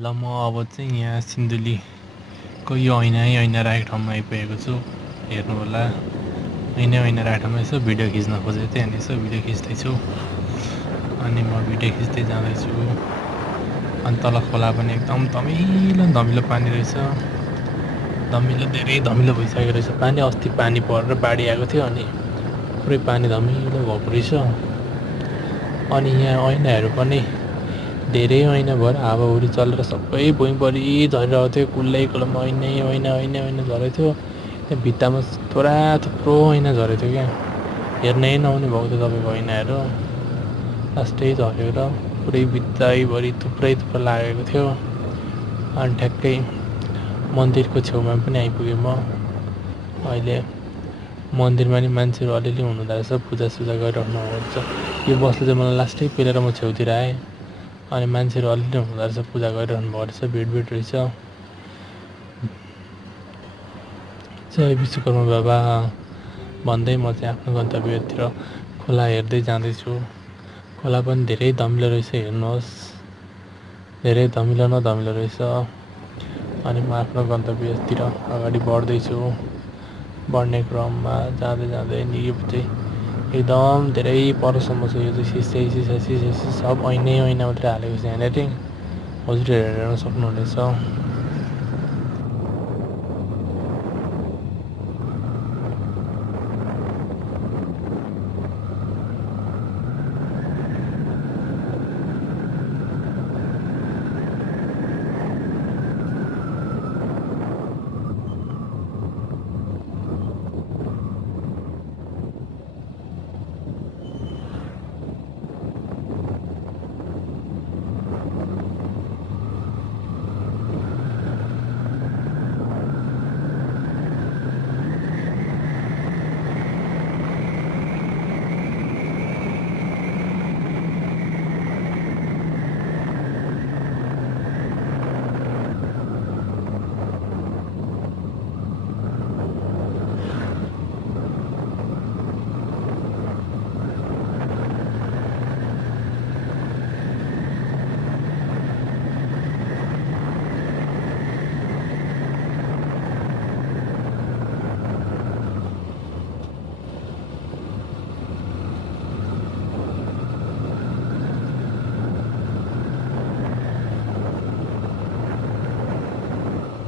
ल म अब चाहिँ यहाँ सिन्धुलीको यो ऐना राखेको ठाउँमा आइपुगेको छु। हेर्नु होला, ऐना राखेको ठाउँमा यसो भिडियो खिच्न खोजेको थिएँ अनि यसो भिडियो खिच्दैछु। अनि म भिडियो खिच्दै जाँदैछु। अनि तल खोला पनि एकदम धमिलो पानी रहेछ। धेरै धमिलो भइसकेको रहेछ पानी। अस्ति पानी परेर बाढी आएको थियो अनि पुरै पानी धमिलो भएको रहेछ। अनि यहाँ ऐनाहरू पनि धेरै ऐना भएर हावाहुरी चलेर सबै भुइँभरि झरिरहेको थियो। कुलैमा ऐना झरेको थियो। त्यहाँ भित्तामा थुप्रो ऐना झरेको थियो क्या। हेर्नै नहुने भएको थियो तपाईँको ऐनाहरू। लास्टै झरेर पुरै भित्तैभरि थुप्रै लागेको थियो। अनि ठ्याक्कै मन्दिरको छेउमा पनि आइपुगेँ म। अहिले मन्दिरमा नि मान्छेहरू अलिअलि हुनुहुँदो रहेछ, पूजासुजा गरिराख्नु हुन्छ। यो बसले चाहिँ मलाई लास्टै पेलेर म छेउतिर आएँ। अनि मान्छेहरू अलिअलि हुनुहुँदो रहेछ, पूजा गरिरहनु भएको रहेछ, भिड रहेछ। जय विश्वकर्मा बाबा भन्दै म चाहिँ आफ्नो गन्तव्यतिर खोला हेर्दै जाँदैछु। खोला पनि धेरै धमिलो रहेछ, हेर्नुहोस्, धेरै धमिलो न धमिलो रहेछ। अनि म आफ्नो गन्तव्यतिर अगाडि बढ्दैछु। बढ्ने क्रममा जाँदै नि यो चाहिँ एकदम धेरै परसम्म छ। यो चाहिँ सिसै सब ऐना मात्रै हालेको छ यहाँनिर। हजुरहरू हेर्न सक्नुहुनेछ।